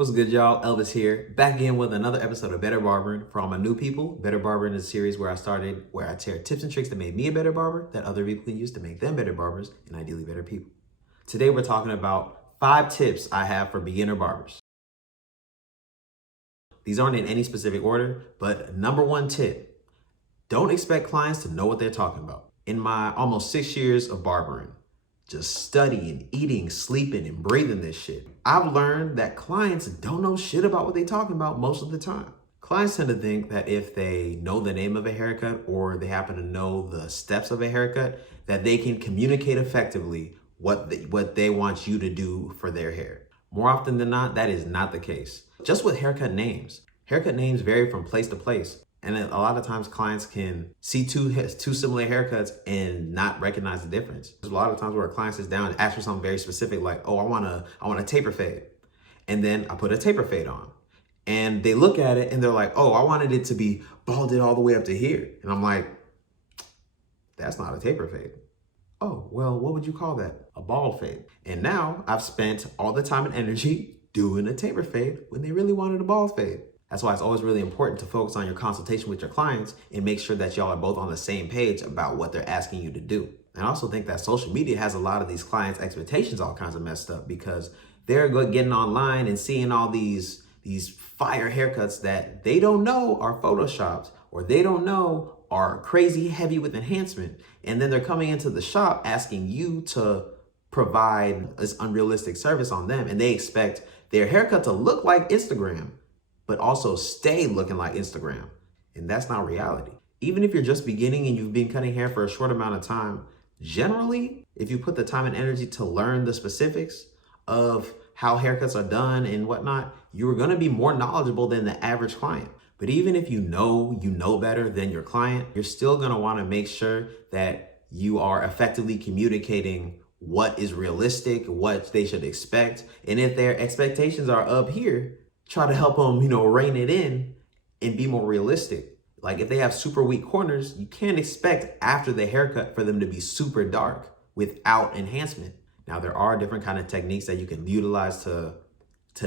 What's good, y'all? Elvis here, back again with another episode of Better Barbering. For all my new people, Better Barbering is a series where I share tips and tricks that made me a better barber that other people can use to make them better barbers and ideally better people. Today, we're talking about 5 tips I have for beginner barbers. These aren't in any specific order, but number 1 tip, don't expect clients to know what they're talking about. In my almost 6 years of barbering, just studying, eating, sleeping, and breathing this shit, I've learned that clients don't know shit about what they're talking about most of the time. Clients tend to think that if they know the name of a haircut or they happen to know the steps of a haircut, that they can communicate effectively what they want you to do for their hair. More often than not, that is not the case. Just with haircut names. Haircut names vary from place to place. And a lot of times clients can see two similar haircuts and not recognize the difference. There's a lot of times where a client sits down and asks for something very specific, like, oh, I want a taper fade. And then I put a taper fade on. And they look at it and they're like, oh, I wanted it to be balded all the way up to here. And I'm like, that's not a taper fade. Oh, well, what would you call that? A bald fade. And now I've spent all the time and energy doing a taper fade when they really wanted a bald fade. That's why it's always really important to focus on your consultation with your clients and make sure that y'all are both on the same page about what they're asking you to do. And I also think that social media has a lot of these clients' expectations all kinds of messed up because they're getting online and seeing all these fire haircuts that they don't know are photoshopped or they don't know are crazy heavy with enhancement. And then they're coming into the shop asking you to provide this unrealistic service on them. And they expect their haircut to look like Instagram, but also stay looking like Instagram. And that's not reality. Even if you're just beginning and you've been cutting hair for a short amount of time, generally, if you put the time and energy to learn the specifics of how haircuts are done and whatnot, you're gonna be more knowledgeable than the average client. But even if you know better than your client, you're still gonna wanna make sure that you are effectively communicating what is realistic, what they should expect. And if their expectations are up here, try to help them, rein it in and be more realistic. Like if they have super weak corners, you can't expect after the haircut for them to be super dark without enhancement. Now there are different kind of techniques that you can utilize to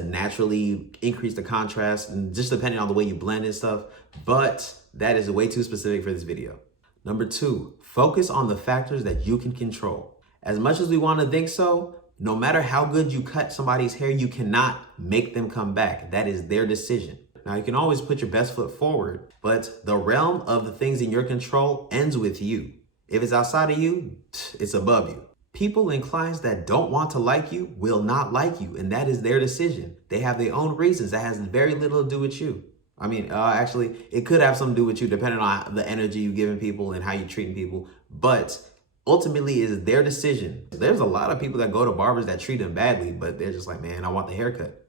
naturally increase the contrast and just depending on the way you blend and stuff, but that is way too specific for this video. Number 2, focus on the factors that you can control. As much as we want to think so, no matter how good you cut somebody's hair, you cannot make them come back. That is their decision. Now, you can always put your best foot forward, but the realm of the things in your control ends with you. If it's outside of you, it's above you. People and clients that don't want to like you will not like you, and that is their decision. They have their own reasons. That has very little to do with you. I mean, actually, it could have something to do with you depending on the energy you're giving people and how you're treating people, but ultimately is their decision. There's a lot of people that go to barbers that treat them badly, but they're just like, man, I want the haircut.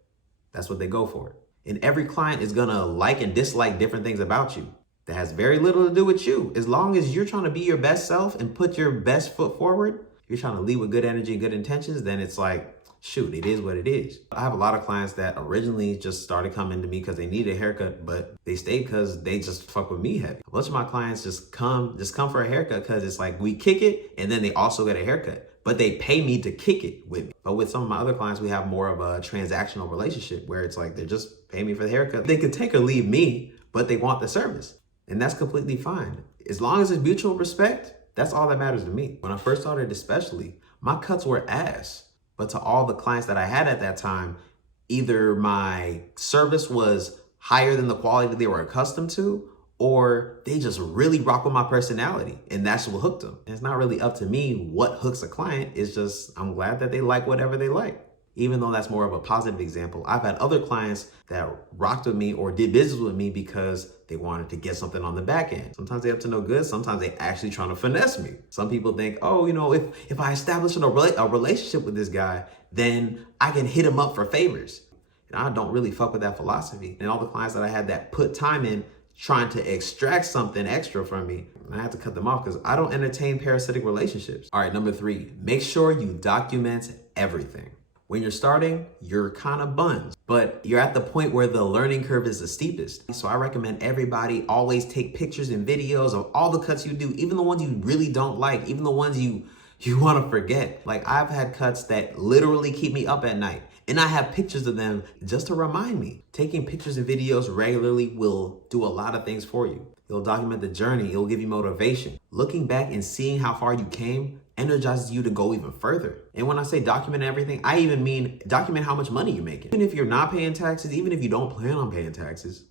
That's what they go for. And every client is gonna like and dislike different things about you. That has very little to do with you. As long as you're trying to be your best self and put your best foot forward, you're trying to lead with good energy and good intentions, then it's like, shoot, it is what it is. I have a lot of clients that originally just started coming to me because they needed a haircut, but they stayed because they just fuck with me heavy. Most of my clients just come for a haircut because it's like we kick it and then they also get a haircut, but they pay me to kick it with me. But with some of my other clients, we have more of a transactional relationship where it's like they're just paying me for the haircut. They could take or leave me, but they want the service. And that's completely fine. As long as it's mutual respect, that's all that matters to me. When I first started especially, my cuts were ass. But to all the clients that I had at that time, either my service was higher than the quality they were accustomed to, or they just really rock with my personality. And that's what hooked them. And it's not really up to me what hooks a client. It's just, I'm glad that they like whatever they like. Even though that's more of a positive example, I've had other clients that rocked with me or did business with me because they wanted to get something on the back end. Sometimes they up to no good. Sometimes they actually trying to finesse me. Some people think, oh, if I establish a relationship with this guy, then I can hit him up for favors. And I don't really fuck with that philosophy. And all the clients that I had that put time in trying to extract something extra from me, I have to cut them off because I don't entertain parasitic relationships. All right, number 3, make sure you document everything. When you're starting, you're kind of buns, but you're at the point where the learning curve is the steepest. So I recommend everybody always take pictures and videos of all the cuts you do, even the ones you really don't like, even the ones you want to forget. Like I've had cuts that literally keep me up at night. And I have pictures of them just to remind me. Taking pictures and videos regularly will do a lot of things for you. It'll document the journey. It'll give you motivation. Looking back and seeing how far you came energizes you to go even further. And when I say document everything, I even mean document how much money you're making. Even if you're not paying taxes, even if you don't plan on paying taxes,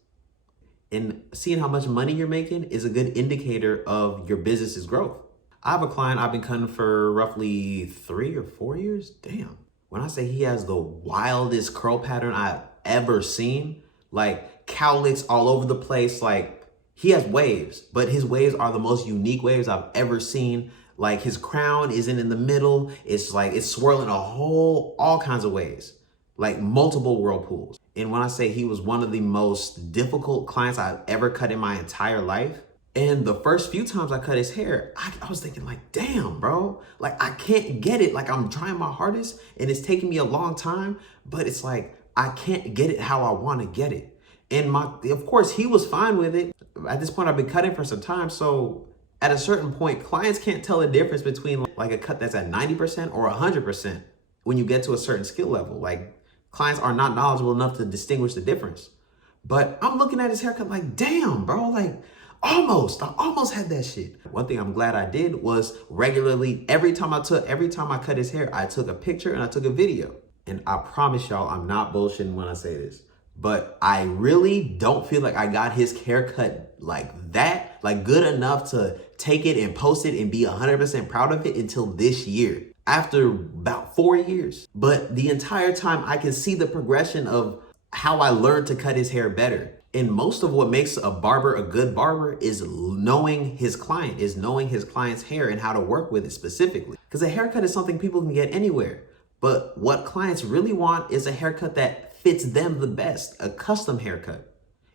and seeing how much money you're making is a good indicator of your business's growth. I have a client I've been cutting for roughly 3 or 4 years. Damn. When I say he has the wildest curl pattern I've ever seen, like cowlicks all over the place, like he has waves, but his waves are the most unique waves I've ever seen. Like his crown isn't in the middle. It's like it's swirling all kinds of ways, like multiple whirlpools. And when I say he was one of the most difficult clients I've ever cut in my entire life, and the first few times I cut his hair, I was thinking like, damn, bro, like I can't get it. Like I'm trying my hardest and it's taking me a long time, but it's like, I can't get it how I want to get it. And of course he was fine with it. At this point, I've been cutting for some time. So at a certain point, clients can't tell the difference between like a cut that's at 90% or 100% when you get to a certain skill level. Like clients are not knowledgeable enough to distinguish the difference. But I'm looking at his haircut like, damn, bro, like I almost had that shit. One thing I'm glad I did was regularly, every time I cut his hair, I took a picture and I took a video. And I promise y'all, I'm not bullshitting when I say this, but I really don't feel like I got his haircut like that, like good enough to take it and post it and be 100% proud of it until this year, after about 4 years. But the entire time I can see the progression of how I learned to cut his hair better. And most of what makes a barber a good barber is knowing his client's hair and how to work with it specifically. Because a haircut is something people can get anywhere. But what clients really want is a haircut that fits them the best, a custom haircut.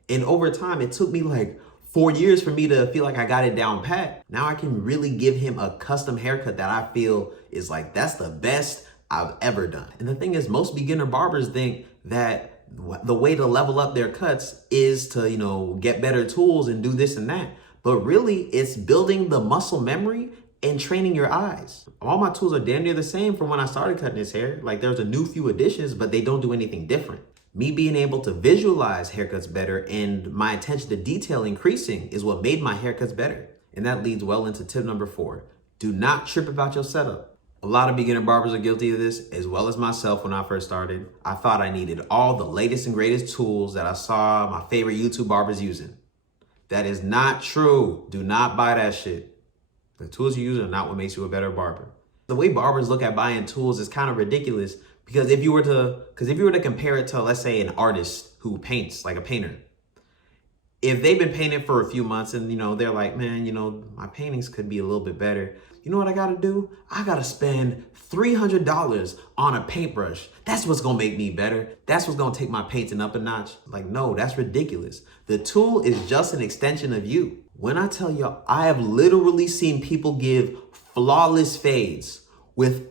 And over time, it took me like 4 years for me to feel like I got it down pat. Now I can really give him a custom haircut that I feel is like, that's the best I've ever done. And the thing is, most beginner barbers think that the way to level up their cuts is to, get better tools and do this and that. But really, it's building the muscle memory and training your eyes. All my tools are damn near the same from when I started cutting his hair. Like there's a new few additions, but they don't do anything different. Me being able to visualize haircuts better and my attention to detail increasing is what made my haircuts better. And that leads well into tip number 4. Do not trip about your setup. A lot of beginner barbers are guilty of this, as well as myself when I first started. I thought I needed all the latest and greatest tools that I saw my favorite YouTube barbers using. That is not true. Do not buy that shit. The tools you use are not what makes you a better barber. The way barbers look at buying tools is kind of ridiculous because if you were to compare it to, let's say, an artist who paints, like a painter, if they've been painting for a few months and, they're like, man, my paintings could be a little bit better. You know what I got to do? I got to spend $300 on a paintbrush. That's what's going to make me better. That's what's going to take my painting up a notch. Like, no, that's ridiculous. The tool is just an extension of you. When I tell you, I have literally seen people give flawless fades with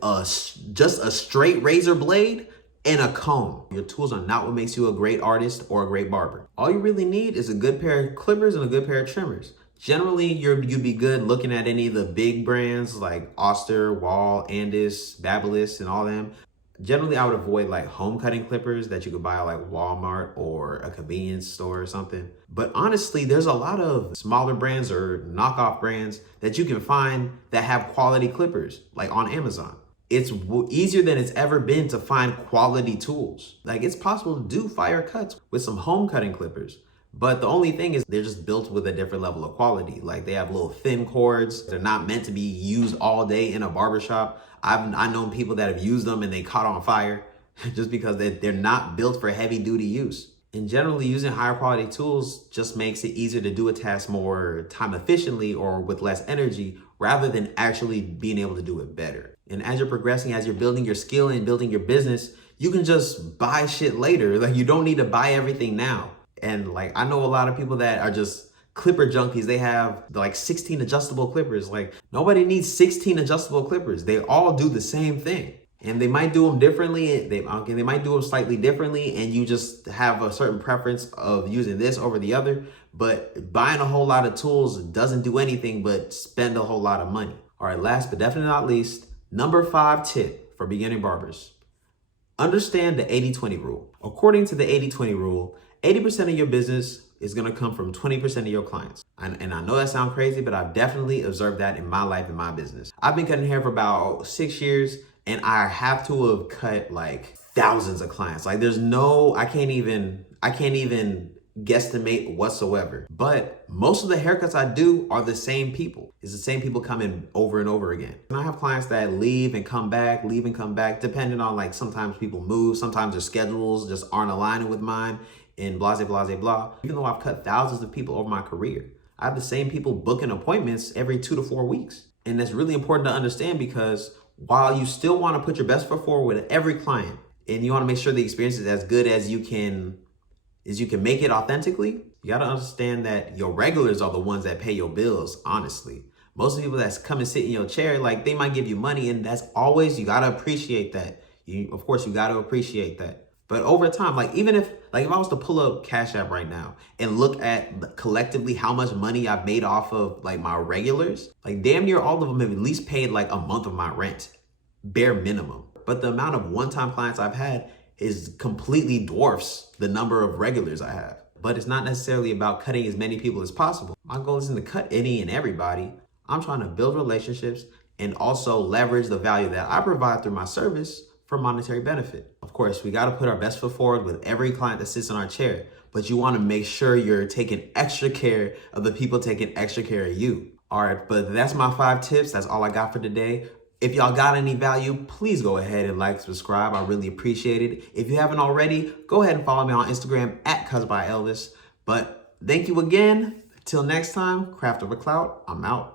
just a straight razor blade and a comb. Your tools are not what makes you a great artist or a great barber. All you really need is a good pair of clippers and a good pair of trimmers. Generally, you'd be good looking at any of the big brands like Oster, Wall, Andis, Babyliss, and all them. Generally, I would avoid like home cutting clippers that you could buy at like Walmart or a convenience store or something. But honestly, there's a lot of smaller brands or knockoff brands that you can find that have quality clippers, like on Amazon. It's easier than it's ever been to find quality tools. Like it's possible to do fire cuts with some home cutting clippers. But the only thing is they're just built with a different level of quality. Like they have little thin cords. They're not meant to be used all day in a barbershop. I've known people that have used them and they caught on fire just because they're not built for heavy duty use. And generally using higher quality tools just makes it easier to do a task more time efficiently or with less energy rather than actually being able to do it better. And as you're progressing, as you're building your skill and building your business, you can just buy shit later. Like you don't need to buy everything now. And like, I know a lot of people that are just clipper junkies. They have like 16 adjustable clippers. Like nobody needs 16 adjustable clippers. They all do the same thing. And they might do them differently. They might do them slightly differently. And you just have a certain preference of using this over the other. But buying a whole lot of tools doesn't do anything but spend a whole lot of money. All right, last but definitely not least, number 5 tip for beginning barbers. Understand the 80-20 rule. According to the 80-20 rule, 80% of your business is gonna come from 20% of your clients. And I know that sounds crazy, but I've definitely observed that in my life and my business. I've been cutting hair for about 6 years, and I have to have cut like thousands of clients. Like I can't even guesstimate whatsoever. But most of the haircuts I do are the same people. It's the same people coming over and over again. And I have clients that leave and come back, depending on, like, sometimes people move, sometimes their schedules just aren't aligning with mine, and blah, blah, blah, blah. Even though I've cut thousands of people over my career, I have the same people booking appointments every 2 to 4 weeks. And that's really important to understand, because while you still want to put your best foot forward with every client, and you want to make sure the experience is as good as you can make it authentically, you got to understand that your regulars are the ones that pay your bills, honestly. Most of the people that's come and sit in your chair, like, they might give you money, and that's always, you got to appreciate that. Of course, you got to appreciate that. But over time, like, even if I was to pull up Cash App right now and look at collectively how much money I've made off of, like, my regulars, like, damn near all of them have at least paid like a month of my rent, bare minimum. But the amount of one-time clients I've had is completely dwarfs the number of regulars I have. But it's not necessarily about cutting as many people as possible. My goal isn't to cut any and everybody. I'm trying to build relationships and also leverage the value that I provide through my service for monetary benefit. Of course, we got to put our best foot forward with every client that sits in our chair, but you want to make sure you're taking extra care of the people taking extra care of you. All right, but that's my 5 tips. That's all I got for today. If y'all got any value, please go ahead and like, subscribe. I really appreciate it. If you haven't already, go ahead and follow me on Instagram at @CuzByElvis. But thank you again. Till next time, Craft Over Clout. I'm out.